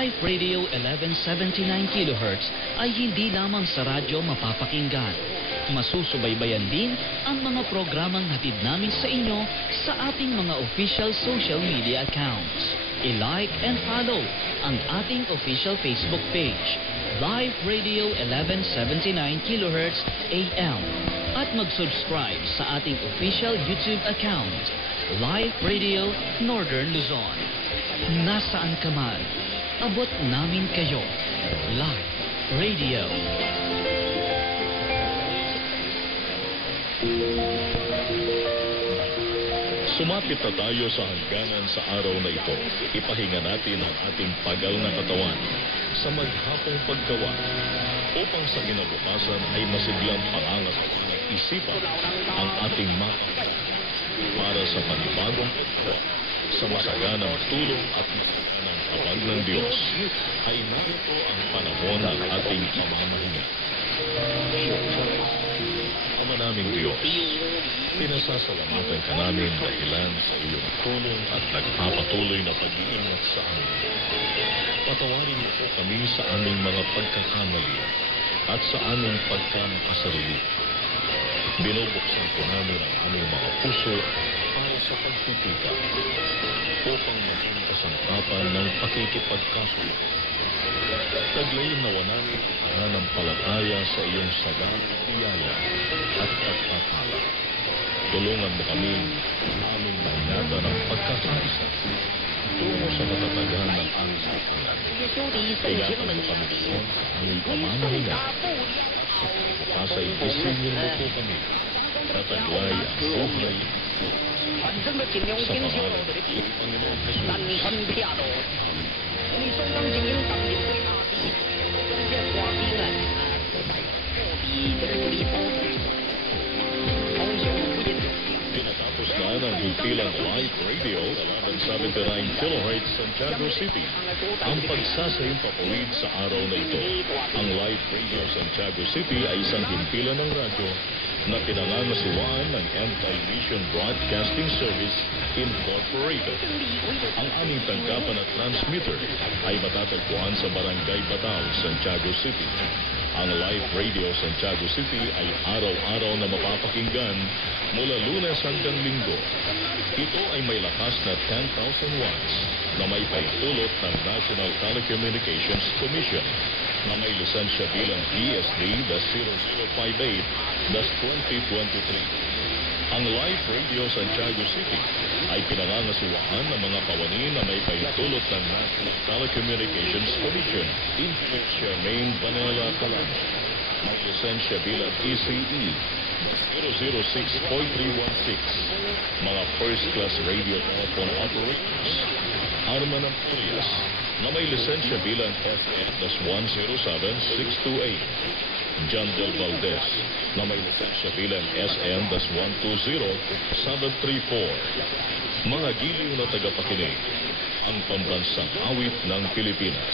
Live Radio 1179 kHz ay hindi lamang sa radyo mapapakinggan. Masusubaybayan din ang mga programang hatid namin sa inyo sa ating mga official social media accounts. I-like and follow ang ating official Facebook page, Live Radio 1179 kHz AM, at mag-subscribe sa ating official YouTube account, Live Radio Northern Luzon. Nasaan ka man, abot namin kayo. Live Radio. Sumapit na tayo sa hangganan sa araw na ito. Ipahinga natin ang ating pagal na katawan sa maghapong paggawa upang sa kinabukasan ay masiglang pangangatawan at isipan ang ating mapa para sa panibagong paggawa sa masaganang tulong at masaganang habag ng Diyos ay narito ang panahon ng ating pamamahinga. Ama naming Diyos, pinasasalamatan ka namin dahilan sa iyong tulong at nagpapatuloy na pag-iingat sa amin. Patawarin niyo po kami sa aming mga pagkakamali at sa aming pagkamakasarili. Binubuksan po namin ang aming mga puso para sa pagtitipag upang maging kasangkapan ng pakikipagkasuyo. Taglayin nawa namin pananampalataya sa iyong sagang biyaya at pagpapala. Tulungan mo kami sa aming maingatan ng pagkakaisa tungo sa katatagan ng aming sipunan. Ingatan mo kami doon sa aming pamamahinga. Sa ipisilin mo po kami na taglay ang buhay sa pangalan ng Panginoon Jesus. Tinatapos na ng himpilang Live Radio 1179 kHz Santiago City ang pagsasahimpapawid sa araw na ito. Ang Live Radio Santiago City ay isang himpilan ng radyo na pinangangasiwaan ng Anti-Mission Broadcasting Service Incorporated. Ang aming tanggapan at transmitter ay matatagpuan sa Barangay Bataw, Santiago City. Ang Live Radio Santiago City ay araw-araw na mapapakinggan mula Lunes hanggang Linggo. Ito ay may lakas na 10,000 watts na may paitulot ng National Telecommunications Commission na may lisensya bilang DSD-0058-2023. Ang Live Radio Santiago City ay pinangangasiwaan ng mga kawani na may paitulot ng National Telecommunications Commission in Charmaine Vanilla Calano. May lisensya bilang ECE 006.316. Mga first-class radio telephone operators. Arma ng Purias na may lisensya bilang FM-107628. John Del Valdez na may lisensya bilang SM-120-734. Mga giliw na tagapakinig, ang pambansang awit ng Pilipinas.